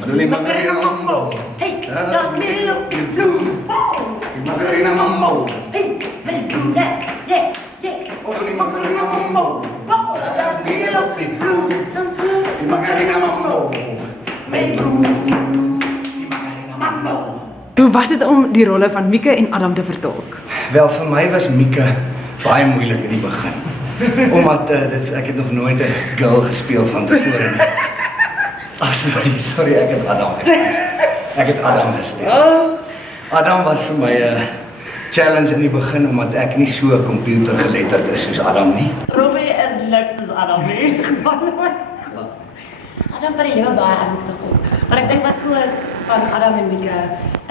Maduli Macarena Mambo. Hey, Das Melody Blue. Macarena Mambo. Hey, yeah, yes, yes. Maduli Macarena Mambo. Das Melody Blue. Macarena Mambo. Macarena Mambo. Hoe was dit om die rolle van Mieke en Adam te vertolk? Wel, vir my was Mieke baie moeilik in die begin. Omdat ek het nog nooit 'n girl gespeel van tevore nie. Sorry, ek het Adam gespeel. Adam was vir my 'n challenge in die begin omdat ek nie so computergeletterd is soos Adam nie. Robbie is niks soos Adam nie. Adam vir die lewe baie ernstig op. Maar ek dink wat cool is van Adam en Mieke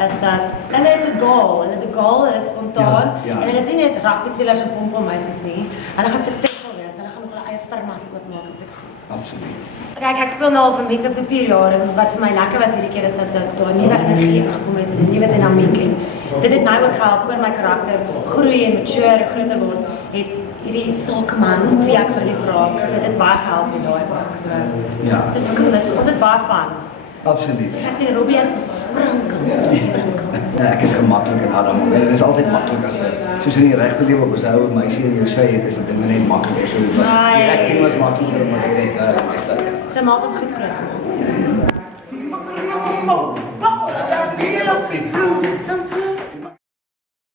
is dat hulle het 'n goal. Hulle goal is spontaan Ja. en hulle is nie net rugbyspelers en pompelmeisies nie. Hulle gaan suksesvol wees. Hulle gaan ook hulle eie firmas oopmaak en seker goed. Absoluut. Kijk, ek speel nou al vir Mieke vir 4 jaar en wat vir my lekker was hierdie keer is dat daar 'n nuwe energie ingekom het en 'n nuwe dinamiek en dit het my ook gehelp oor my karakter groei en mature en groter word. Het hierdie sakeman wie ek vir lief raak, dit het baie gehelp met daai ook. So Ja. dis cool. Ons het baie van. Absoluut. Ek sê Robbie is 'n sprinkel. Ja, ek is gemaklik in Adam, maar dit is altyd maklik as soos in die regte lewe op as 'n ou meisie in jou sy het, is dit net makliker. So dit was die acting was makliker omdat ek net my sy gehad. Sy maak hom goed groot gemaak. Das Melody Blue.